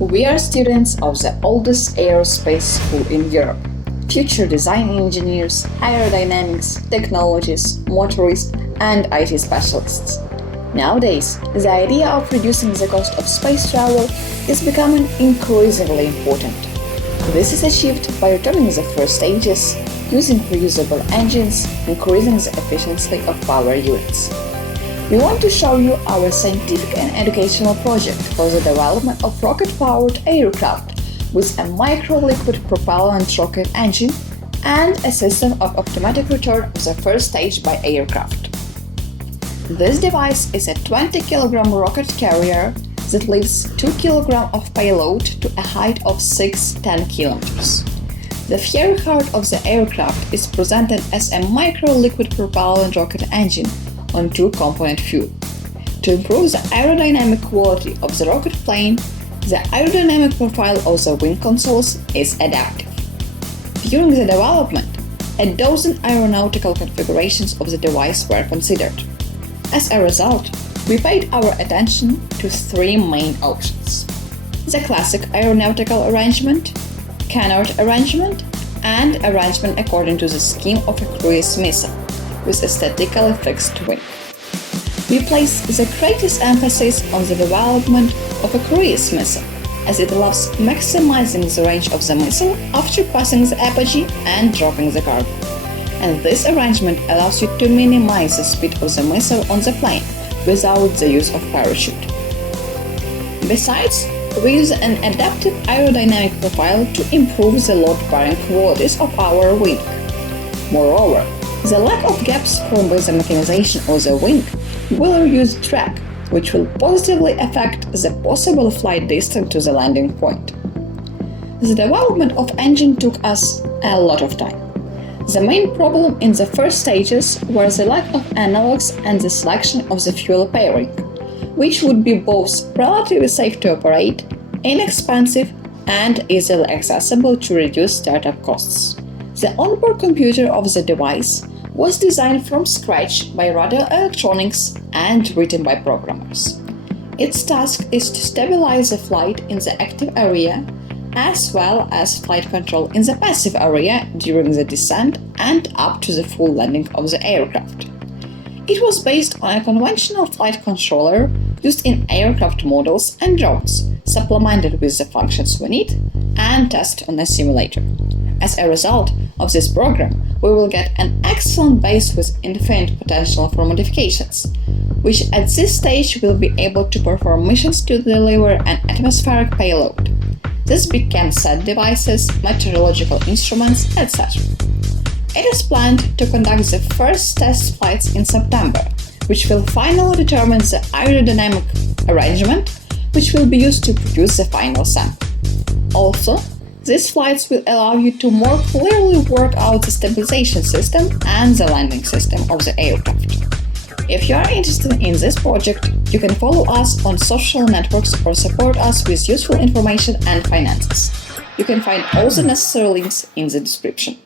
We are students of the oldest aerospace school in Europe. Future design engineers, aerodynamics, technologists, motorists, and IT specialists. Nowadays, the idea of reducing the cost of space travel is becoming increasingly important. This is achieved by returning the first stages, using reusable engines, increasing the efficiency of power units. We want to show you our scientific and educational project for the development of rocket-powered aircraft with a micro-liquid propellant rocket engine and a system of automatic return of the first stage by aircraft. This device is a 20 kg rocket carrier that lifts 2 kg of payload to a height of 6-10 km. The fiery heart of the aircraft is presented as a micro-liquid propellant rocket engine on two-component fuel. To improve the aerodynamic quality of the rocket plane, the aerodynamic profile of the wing consoles is adaptive. During the development, a dozen aeronautical configurations of the device were considered. As a result, we paid our attention to three main options: the classic aeronautical arrangement, canard arrangement, and arrangement according to the scheme of a cruise missile, with a statically fixed wing. We place the greatest emphasis on the development of a cruise missile, as it allows maximizing the range of the missile after passing the apogee and dropping the cargo. And this arrangement allows you to minimize the speed of the missile on the plane without the use of parachute. Besides, we use an adaptive aerodynamic profile to improve the load-bearing qualities of our wing. Moreover, the lack of gaps formed by the mechanization of the wing will reduce drag, which will positively affect the possible flight distance to the landing point. The development of engine took us a lot of time. The main problem in the first stages was the lack of analogs and the selection of the fuel pairing, which would be both relatively safe to operate, inexpensive, and easily accessible to reduce startup costs. The onboard computer of the device was designed from scratch by Radial Electronics and written by programmers. Its task is to stabilize the flight in the active area, as well as flight control in the passive area during the descent and up to the full landing of the aircraft. It was based on a conventional flight controller used in aircraft models and drones, supplemented with the functions we need and tested on a simulator. As a result of this program, we will get an excellent base with infinite potential for modifications, which at this stage will be able to perform missions to deliver an atmospheric payload. This became set devices, meteorological instruments, etc. It is planned to conduct the first test flights in September, which will finally determine the aerodynamic arrangement, which will be used to produce the final sample. Also, these flights will allow you to more clearly work out the stabilization system and the landing system of the aircraft. If you are interested in this project, you can follow us on social networks or support us with useful information and finances. You can find all the necessary links in the description.